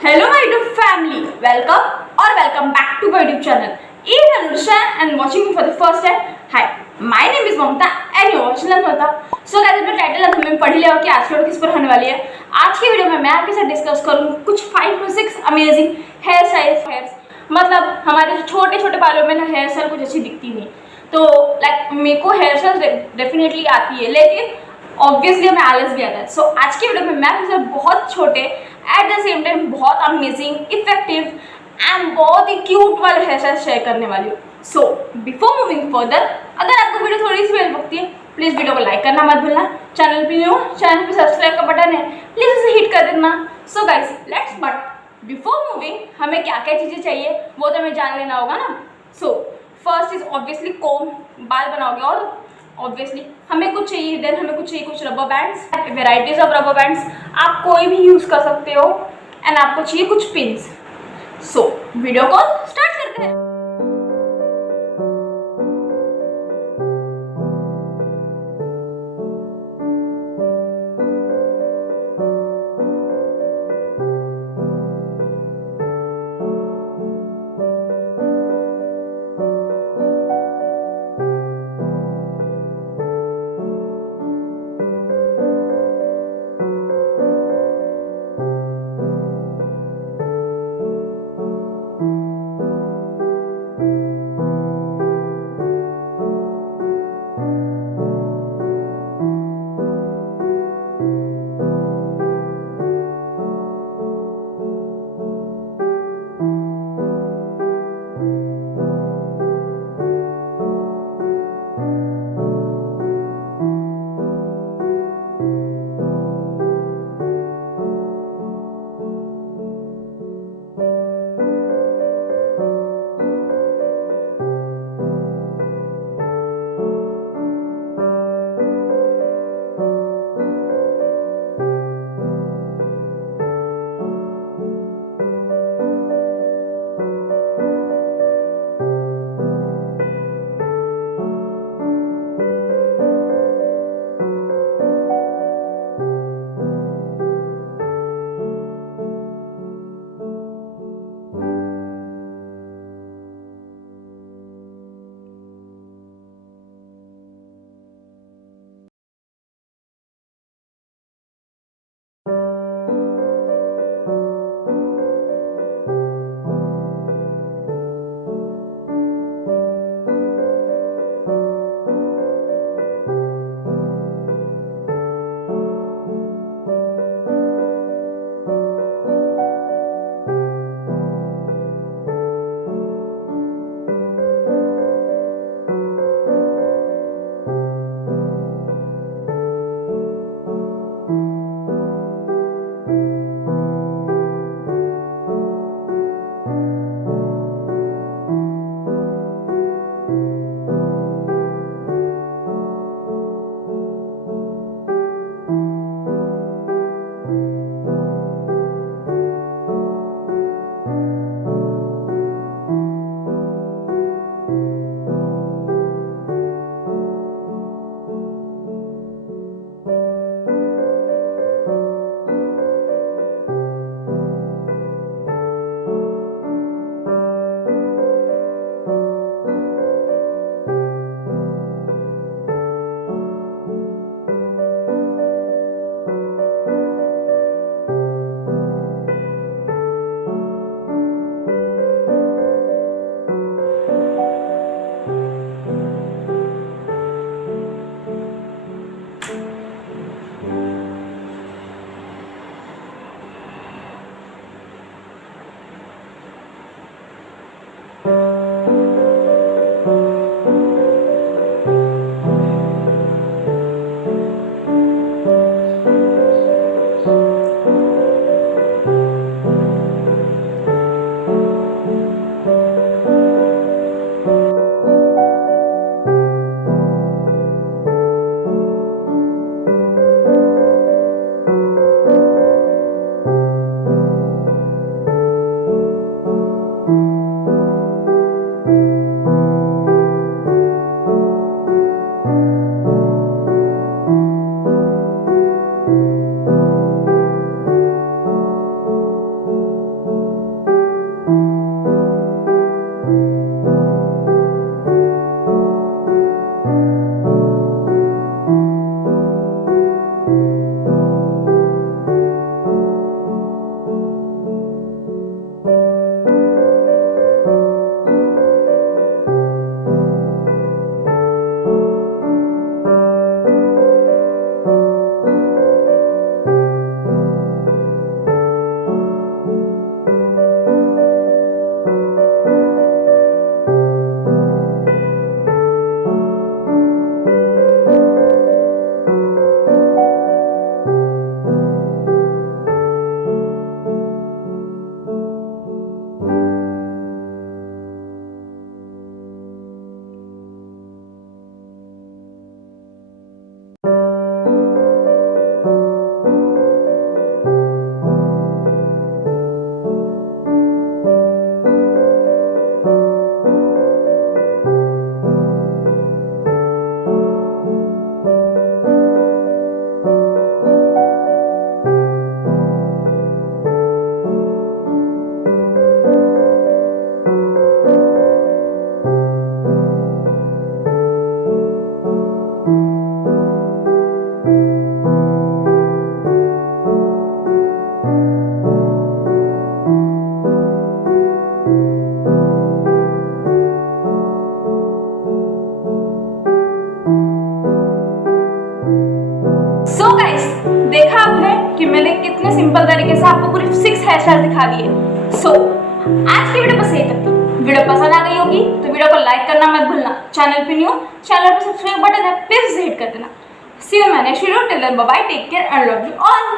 Hello my YouTube family, welcome back to my YouTube channel. If you are new and watching me for the first time, hi, my name is Mamta and you are watching Mamta. So guys, अपने title अब हमें पढ़ लिया हो कि आज की video किस पर होने वाली है। आज की वीडियो में मैं आपके साथ डिस्कस करूँगी कुछ 5 to 6 अमेजिंग हेयर स्टाइल्स। मतलब हमारे जो छोटे छोटे बालों में ना हेयर स्टाइल कुछ अच्छी दिखती नहीं, तो लाइक मेरे को हेयर स्टाइल डेफिनेटली आती है, लेकिन ऑब्वियसली हमें आलस भी आता है। सो आज की वीडियो में मैं आपके साथ बहुत छोटे एट द सेम टाइम बहुत अमेजिंग इफेक्टिव एंड बहुत ही क्यूट वाले हेयर स्टाइल शेयर करने वाली हूँ। सो बिफोर मूविंग फर्दर, अगर आपको वीडियो थोड़ी सी हेल्प लगती है प्लीज़ वीडियो को लाइक करना मत भूलना। चैनल पे न्यू चैनल पे सब्सक्राइब का बटन है, प्लीज़ उसे हिट कर देना। So guys let's but before moving हमें क्या क्या चीज़ें चाहिए वो तो हमें जान लेना होगा ना। सो फर्स्ट इज ऑब्वियसली कोम, बाल बनाओगे और ऑब्वियसली हमें कुछ चाहिए, देन हमें कुछ चाहिए कुछ rubber bands, varieties of rubber bands आप कोई भी यूज़ कर सकते हो, एंड आपको चाहिए कुछ पिन्स। सो वीडियो को स्टार्ट करते हैं। इतने सिंपल तरीके से आपको पूरी 6 हेयर स्टाइल दिखा दिए। सो आज की वीडियो बस यही तक थी। वीडियो पसंद आ गई होगी तो वीडियो को लाइक करना मत भूलना। चैनल पे न्यू, चैनल पे सब्सक्राइब बटन है, प्लीज हिट कर देना। See you in my next video. Till then bye bye, take care and love you all.